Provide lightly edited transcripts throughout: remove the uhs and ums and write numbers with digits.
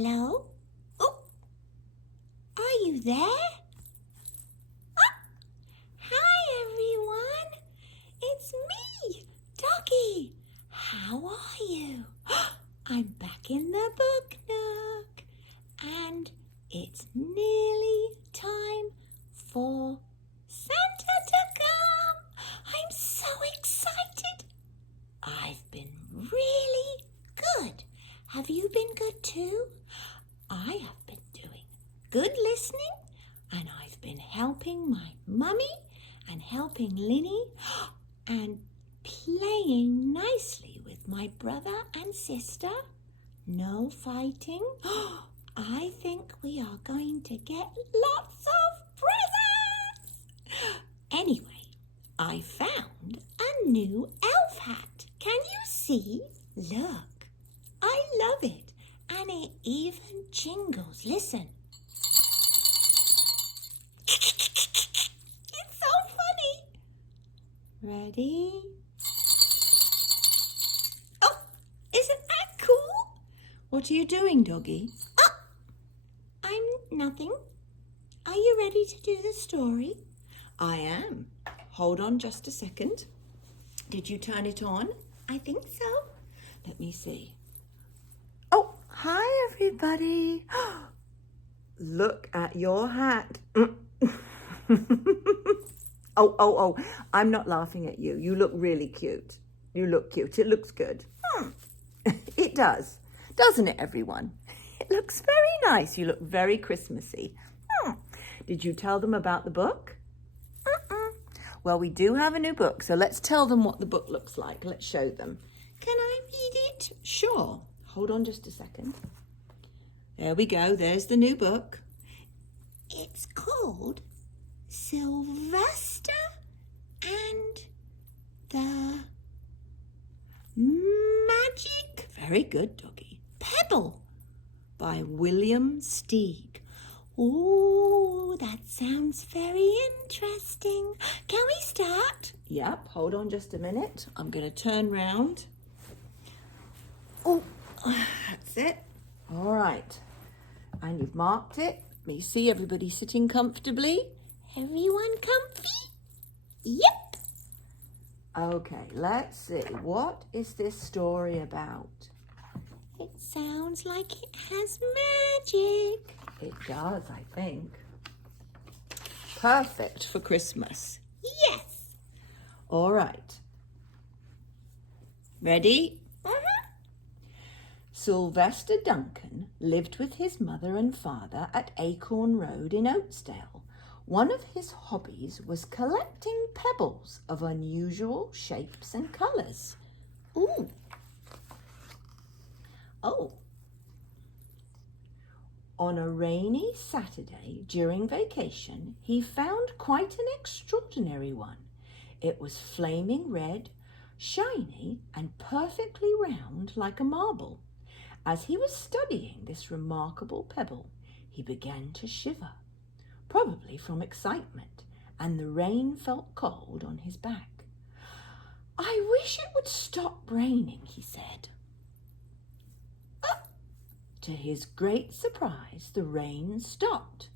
Hello? Oh, are you there? Ah, hi, everyone. It's me, Doggy. How are you? I'm back in the book nook, and it's nearly time for Santa to come. I'm so excited. I've been really good. Have you been good too? I have been doing good listening, and I've been helping my mummy and helping Linny and playing nicely with my brother and sister. No fighting. I think we are going to get lots of presents. Anyway, I found a new elf hat. Can you see? Look, I love it. And it even jingles. Listen. It's so funny. Ready? Oh, isn't that cool? What are you doing, Doggy? Oh, I'm nothing. Are you ready to do the story? I am. Hold on just a second. Did you turn it on? I think so. Let me see. Oh, hi everybody. Look at your hat. Oh, I'm not laughing at you. You look really cute. You look cute. It looks good. It does. Doesn't it, everyone? It looks very nice. You look very Christmassy. Did you tell them about the book? Well, we do have a new book, so let's tell them what the book looks like. Let's show them. Can I read it? Sure. Hold on just a second. There we go. There's the new book. It's called Sylvester and the Magic Very good, Doggy. Pebble By William Steig. Oh, that sounds very interesting. Can we start? Yep, hold on just a minute. I'm going to turn round. Oh, That's it. All right. And you've marked it. Let me see everybody sitting comfortably. everyone comfy? Yep. Okay, let's see. What is this story about? It sounds like it has magic. It does, I think. Perfect for Christmas. Yes. All right. Ready? Sylvester Duncan lived with his mother and father at Acorn Road in Oatsdale. One of his hobbies was collecting pebbles of unusual shapes and colours. Ooh. Oh. On a rainy Saturday during vacation, he found quite an extraordinary one. It was flaming red, shiny, and perfectly round like a marble. As he was studying this remarkable pebble, he began to shiver, probably from excitement, and the rain felt cold on his back. "I wish it would stop raining," he said. To his great surprise, the rain stopped.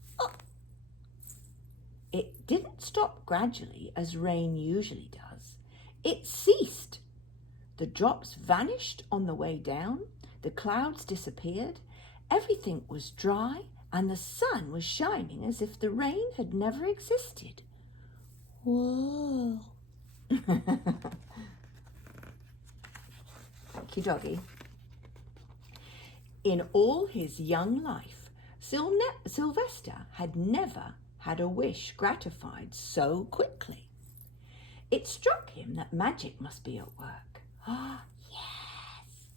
It didn't stop gradually as rain usually does. It ceased. The drops vanished on the way down, the clouds disappeared, everything was dry, and the sun was shining as if the rain had never existed. Whoa. Thank you, Doggy. In all his young life, Sylvester had never had a wish gratified so quickly. It struck him that magic must be at work. Yes!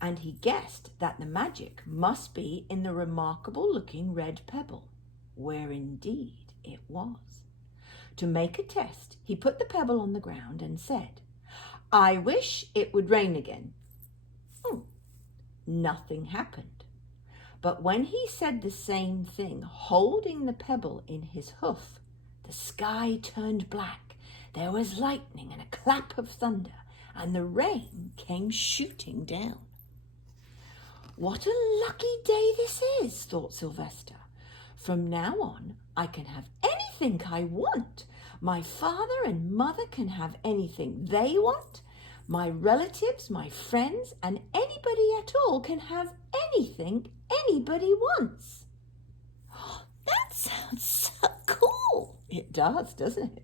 And he guessed that the magic must be in the remarkable-looking red pebble, where indeed it was. To make a test, he put the pebble on the ground and said, "I wish it would rain again." Nothing happened. But when he said the same thing, holding the pebble in his hoof, the sky turned black. There was lightning and a clap of thunder, and the rain came shooting down. What a lucky day this is, thought Sylvester. From now on, I can have anything I want. My father and mother can have anything they want. My relatives, my friends, and anybody at all can have anything anybody wants. That sounds so cool. It does, doesn't it?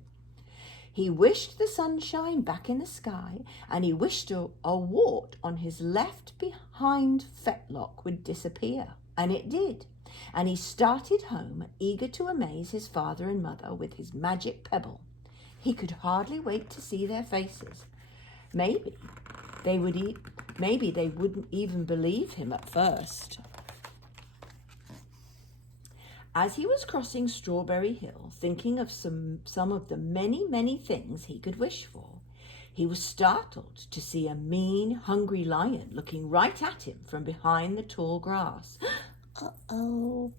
He wished the sunshine back in the sky, and he wished a wart on his left behind fetlock would disappear. And it did. And he started home, eager to amaze his father and mother with his magic pebble. He could hardly wait to see their faces. Maybe they wouldn't even believe him at first. As he was crossing Strawberry Hill, thinking of some of the many, many things he could wish for, he was startled to see a mean, hungry lion looking right at him from behind the tall grass. Uh-oh.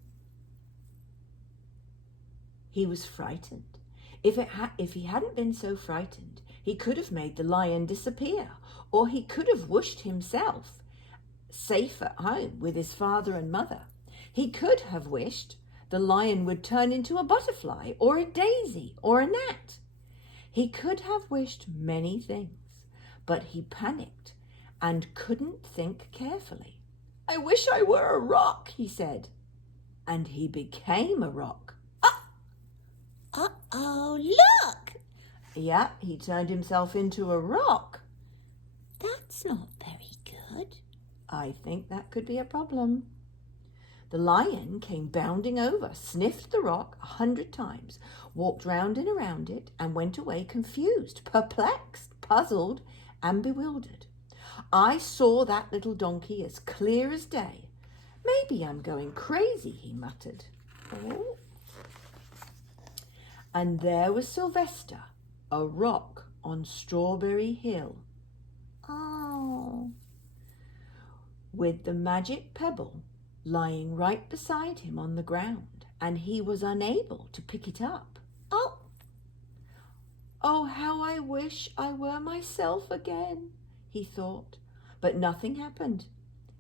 He was frightened. If he hadn't been so frightened, he could have made the lion disappear, or he could have wished himself safe at home with his father and mother. He could have wished the lion would turn into a butterfly or a daisy or a gnat. He could have wished many things, but he panicked and couldn't think carefully. I wish I were a rock, he said, and he became a rock. Uh-oh, look! Yeah, he turned himself into a rock. That's not very good. I think that could be a problem. The lion came bounding over, sniffed the rock 100 times, walked round and around it, and went away confused, perplexed, puzzled, and bewildered. I saw that little donkey as clear as day. Maybe I'm going crazy, he muttered. Oh. And there was Sylvester, a rock on Strawberry Hill. Oh. With the magic pebble lying right beside him on the ground, and he was unable to pick it up. Oh, how I wish I were myself again, he thought, but nothing happened.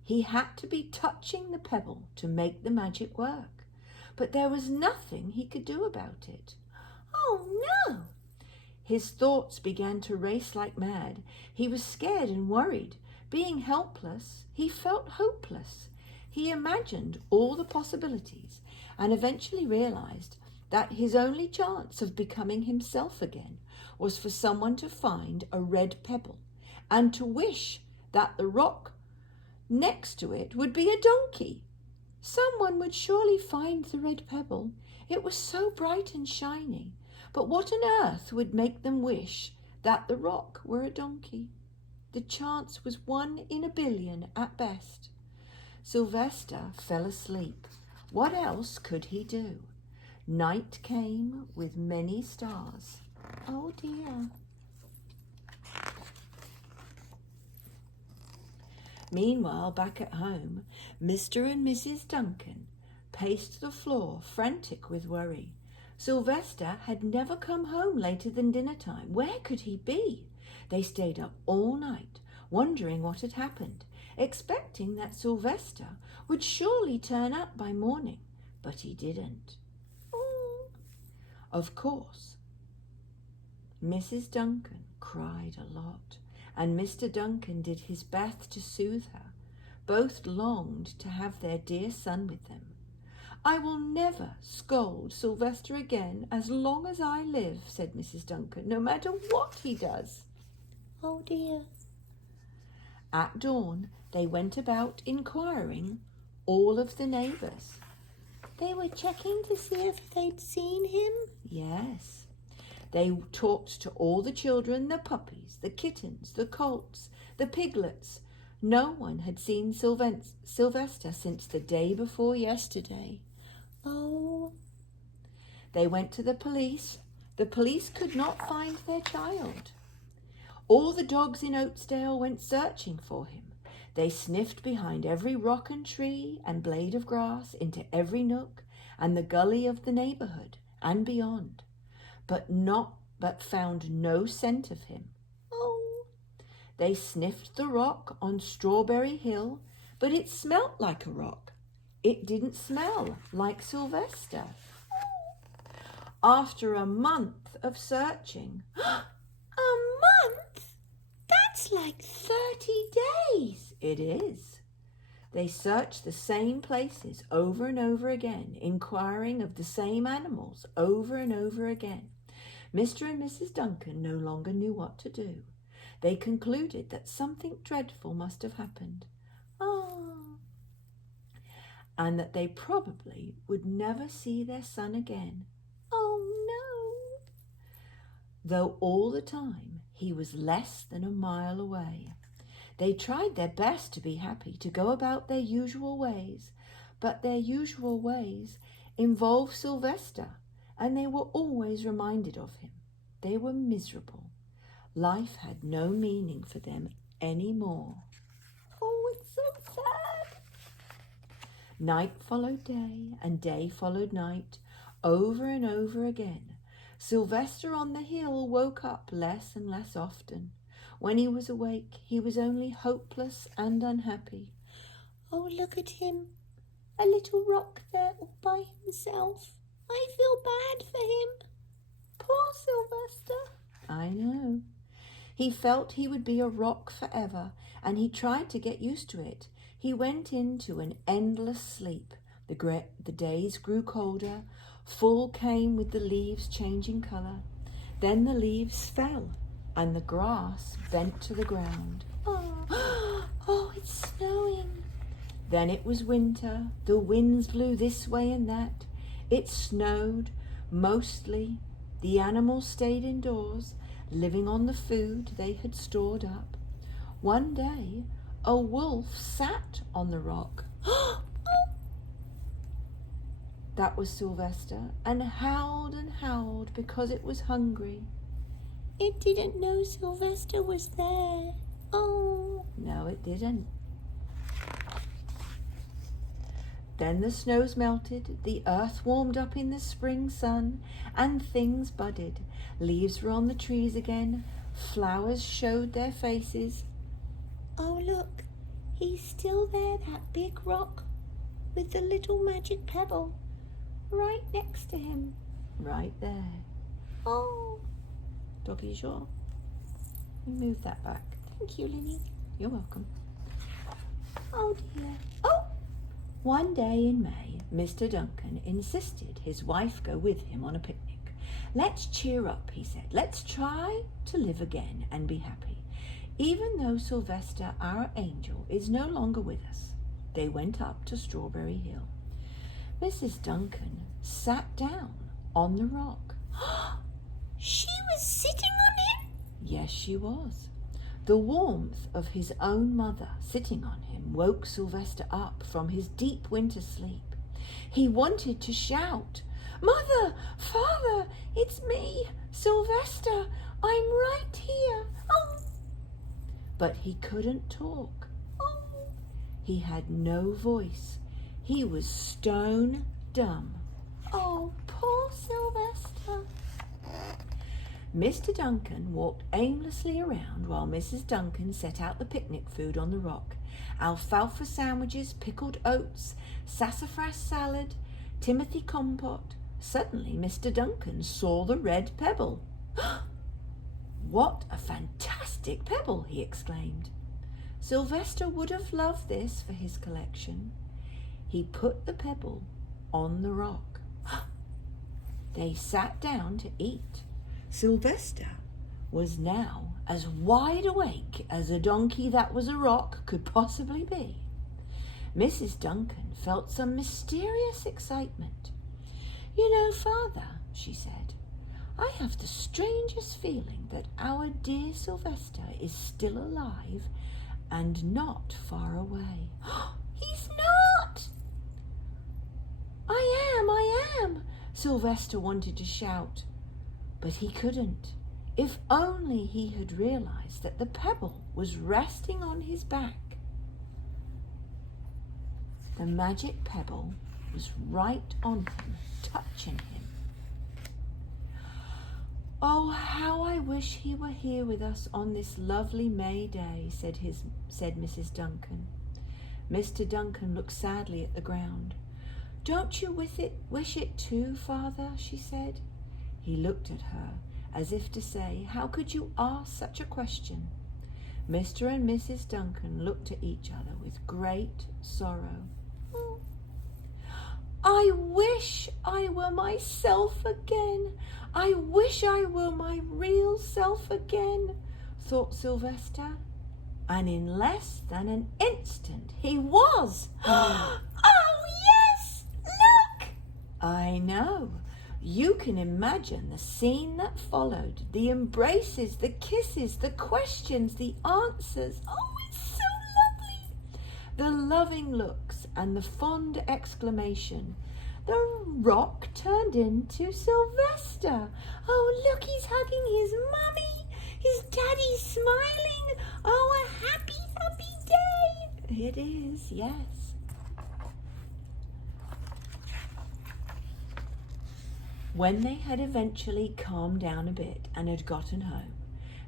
He had to be touching the pebble to make the magic work, but there was nothing he could do about it. Oh, no! His thoughts began to race like mad. He was scared and worried. Being helpless, he felt hopeless. He imagined all the possibilities and eventually realized that his only chance of becoming himself again was for someone to find a red pebble and to wish that the rock next to it would be a donkey. Someone would surely find the red pebble. It was so bright and shiny. But what on earth would make them wish that the rock were a donkey? The chance was 1 in a billion at best. Sylvester fell asleep. What else could he do? Night came with many stars. Oh dear. Meanwhile, back at home, Mr. and Mrs. Duncan paced the floor, frantic with worry. Sylvester had never come home later than dinner time. Where could he be? They stayed up all night, wondering what had happened, expecting that Sylvester would surely turn up by morning, but he didn't. Of course, Mrs. Duncan cried a lot, and Mr. Duncan did his best to soothe her. Both longed to have their dear son with them. I will never scold Sylvester again as long as I live, said Mrs. Duncan, no matter what he does. Oh dear. At dawn, they went about inquiring all of the neighbours. They were checking to see if they'd seen him? Yes. They talked to all the children, the puppies, the kittens, the colts, the piglets. No one had seen Sylvester since the day before yesterday. Oh. They went to the police. The police could not find their child. All the dogs in Oatsdale went searching for him. They sniffed behind every rock and tree and blade of grass, into every nook and the gully of the neighbourhood and beyond, but found no scent of him. Oh. They sniffed the rock on Strawberry Hill, but it smelt like a rock. It didn't smell like Sylvester. After a month of searching, A month? That's like 30 days. It is. They searched the same places over and over again, inquiring of the same animals over and over again. Mr. and Mrs. Duncan no longer knew what to do. They concluded that something dreadful must have happened. And that they probably would never see their son again. Oh, no. Though all the time he was less than a mile away. They tried their best to be happy, to go about their usual ways, but their usual ways involved Sylvester, and they were always reminded of him. They were miserable. Life had no meaning for them anymore. Oh, it's so sad. Night followed day, and day followed night, over and over again. Sylvester on the hill woke up less and less often. When he was awake, he was only hopeless and unhappy. Oh, look at him. A little rock there all by himself. I feel bad for him. Poor Sylvester. I know. He felt he would be a rock forever, and he tried to get used to it. He went into an endless sleep. The days grew colder. Fall came with the leaves changing colour. Then the leaves fell, and the grass bent to the ground. Oh, it's snowing. Then it was winter. The winds blew this way and that. It snowed, mostly. The animals stayed indoors, living on the food they had stored up. One day, a wolf sat on the rock. That was Sylvester, and howled because it was hungry. It didn't know Sylvester was there. Oh. No, it didn't. Then the snows melted, the earth warmed up in the spring sun, and things budded. Leaves were on the trees again, flowers showed their faces. Oh, look, he's still there, that big rock, with the little magic pebble, right next to him. Right there. Oh. Doggy, you sure? You move that back. Thank you, Lily. You're welcome. Oh, dear. Oh! One day in May, Mr. Duncan insisted his wife go with him on a picnic. Let's cheer up, he said. Let's try to live again and be happy. Even though Sylvester, our angel, is no longer with us. They went up to Strawberry Hill. Mrs. Duncan sat down on the rock. She was sitting on him? Yes, she was. The warmth of his own mother sitting on him woke Sylvester up from his deep winter sleep. He wanted to shout, "Mother, Father, it's me, Sylvester. I'm right here." Oh! But he couldn't talk. Oh! He had no voice. He was stone dumb. Oh, poor Sylvester. Mr. Duncan walked aimlessly around while Mrs. Duncan set out the picnic food on the rock. Alfalfa sandwiches, pickled oats, sassafras salad, Timothy compote. Suddenly Mr. Duncan saw the red pebble. "What a fantastic pebble!" he exclaimed. Sylvester would have loved this for his collection. He put the pebble on the rock. They sat down to eat. Sylvester was now as wide awake as a donkey that was a rock could possibly be. Mrs. Duncan felt some mysterious excitement. "You know, Father," she said, "I have the strangest feeling that our dear Sylvester is still alive and not far away." "He's not!" I am, Sylvester wanted to shout. But he couldn't. If only he had realized that the pebble was resting on his back. The magic pebble was right on him, touching him. "Oh, how I wish he were here with us on this lovely May day," said Mrs. Duncan. Mr. Duncan looked sadly at the ground. "Don't you wish it too, Father?" she said. He looked at her as if to say, "How could you ask such a question?" Mr. and Mrs. Duncan looked at each other with great sorrow. "I wish I were myself again. I wish I were my real self again," thought Sylvester. And in less than an instant he was. Oh, yes! Look! I know. You can imagine the scene that followed. The embraces, the kisses, the questions, the answers. Oh, it's so lovely! The loving looks and the fond exclamation. The rock turned into Sylvester. Oh, look, he's hugging his mummy. His daddy's smiling. Oh, a happy, happy day. It is, yes. When they had eventually calmed down a bit and had gotten home,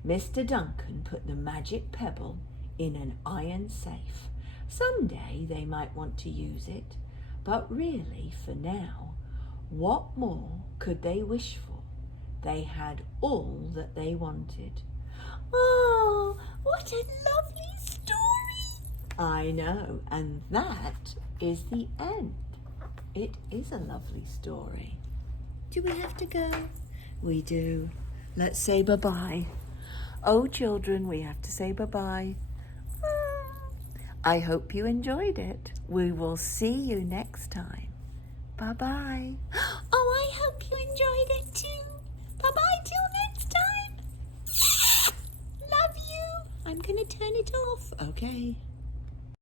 Mr. Duncan put the magic pebble in an iron safe. Someday they might want to use it, but really, for now, what more could they wish for? They had all that they wanted. Oh, what a lovely story! I know, and that is the end. It is a lovely story. Do we have to go? We do. Let's say bye-bye. Oh, children, we have to say bye-bye. I hope you enjoyed it. We will see you next time. Bye-bye. Oh, I hope you enjoyed it too. Bye-bye till next time. Love you. I'm going to turn it off. Okay.